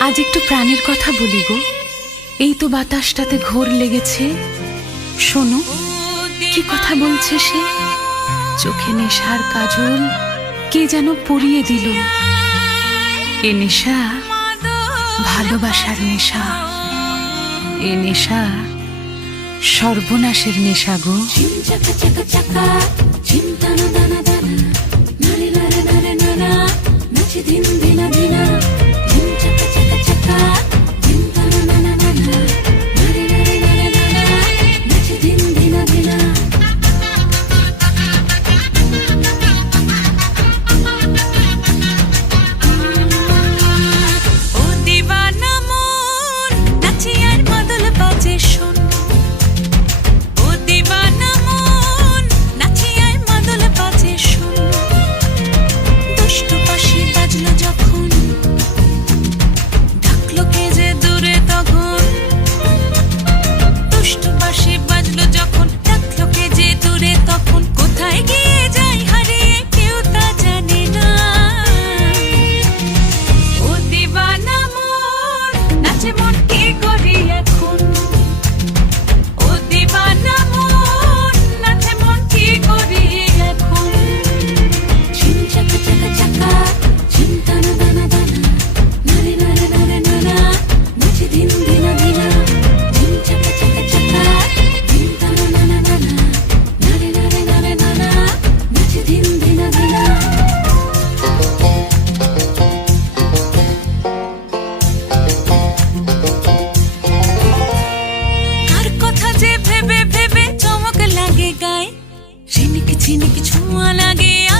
আজ একটু প্রাণের কথা বলি গো। এই তো বাতাসটাতে ঘোর লেগেছে। শোনো, কি কথা বলছে সে? চোখে নেশার কাজল কে যেন পরিয়ে দিল। এ নেশা ভালোবাসার নেশা। এ নেশা সর্বনাশের নেশা গো। Chim chaka chaka don't care. ঝিনিক ছোঁয়া লাগে